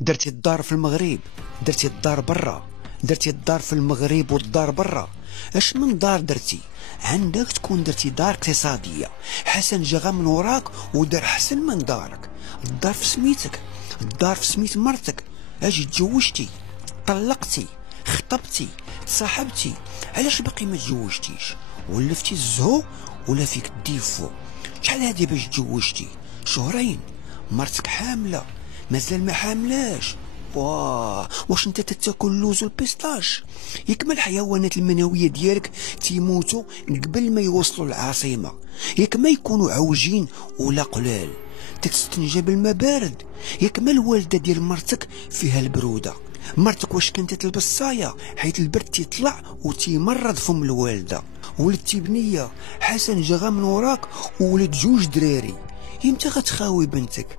درتي الدار في المغرب، درتي الدار برا، درتي الدار في المغرب والدار برا. اش من دار درتي؟ عندك تكون درتي دار اقتصاديه. حسن جا من وراك ودار احسن من دارك. الدار في سميتك، الدار في سميت مرتك. اجي تزوجتي، طلقتي، خطبتي، تصاحبتي، علاش باقي ما تزوجتيش؟ ولفتي الزهو ولا فيك الديفو؟ شحال هادي باش تزوجتي؟ شهرين. مرتك حامله، مازال ما حاملاش. واه واش انت تتاكل اللوز والبيستاش؟ ياك الحيوانات المنويه ديالك تيموتوا قبل ما يوصلوا للعاصمه، ياك ما يكونوا عوجين ولا قلال، تتستنجى بالماء بارد. ياك ما الوالده ديال مرتك فيها البروده. مرتك واش كانت تلبس صايه حيت البرد تيطلع وتيمرض فم الوالده. ولدتي بنيه، حسن جا من وراك وولد جوج دراري. يمتى غتخاوي بنتك؟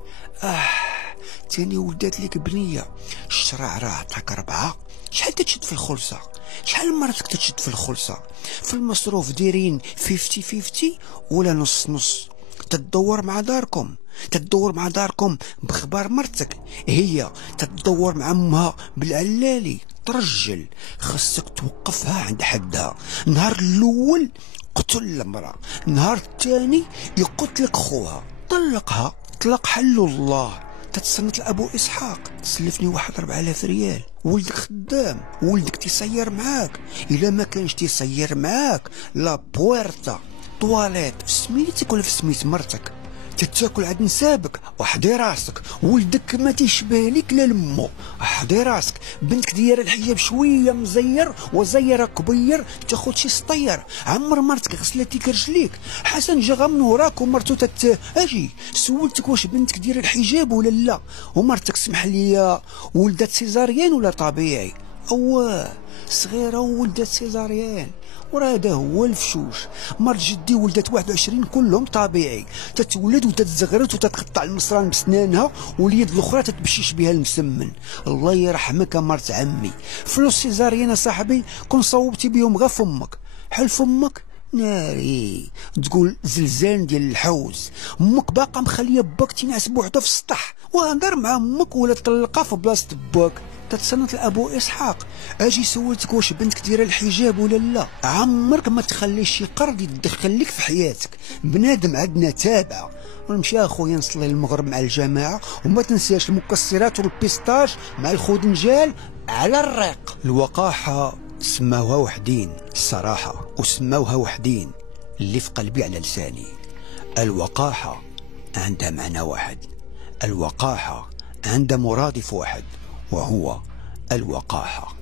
تاني ولدات لك بنيه، الشرع راه عطاك 4. شحال تتشد في الخلصه؟ شحال مرتك تتشد في الخلصه؟ في المصروف دايرين 50-50 ولا نص نص؟ تدور مع داركم، تدور مع داركم بخبار مرتك، هي تدور مع امها بالعلالي. ترجل، خصك توقفها عند حدها. نهار الاول قتل المراه، نهار الثاني يقتلك خوها. طلقها طلق حلو الله. تتصنت لابو اسحاق تسلفني واحد 4000 ريال. ولدك خدام، ولدك تيسير معاك. الا ما كانش تيسير معاك لا بويرتا طواليت في سميتك ولا في سميت مرتك. تتاكل عند نسابك وحدي راسك. ولدك ما تيشبه ليك لا لمو، حدي راسك. بنتك دايره الحجاب شويه مزير وزيره كبير، تاخد شي سطير. عمر مرتك غسلتيك رجليك. حسن جا من وراك ومرتو اجي سولتك واش بنتك دايره الحجاب ولا لا، ومرتك سمح لي ولدت سيزاريان ولا طبيعي؟ اواه صغيره وولدت سيزاريان، وراه هذا هو الفشوش. مرت جدي ولدت 21 كلهم طبيعي، تتولد وتتزغرت وتتقطع المصران بسنانها واليد الاخرى تتبشيش بها المسمن. الله يرحمك مرت عمي. فلوس سيزاريان صاحبي كون صوبتي بهم غا فمك. حل فمك ناري تقول زلزال ديال الحوز. امك باقا مخليه باك تينعس بوحدها في السطح، وهضر مع امك ولا تطلقها في بلاصه باك. تتصنت لابو اسحاق. اجي سولتك واش بنتك دايره الحجاب ولا لا. عمرك ما تخلي شي قرد يتدخل لك في حياتك. بنادم عندنا تابعه. ونمشي اخويا نصلي المغرب مع الجماعه، وما تنساش المكسرات والبيستاش مع الخودنجال على الريق. الوقاحه سماوها وحدين الصراحه، وسماوها وحدين اللي في قلبي على لساني. الوقاحه عندها معنى واحد، الوقاحه عندها مرادف واحد، وهو الوقاحة.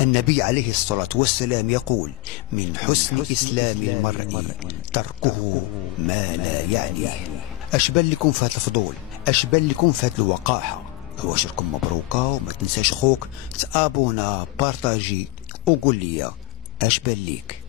النبي عليه الصلاة والسلام يقول: من حسن إسلام المرء تركه ما لا يعنيه. أشبال لكم في هذا الفضول، أشبال لكم في هذه الوقاحة. عواشركم مبروكة، وما تنساش خوك تابونا بارتاجي وقول لي أشبال ليك.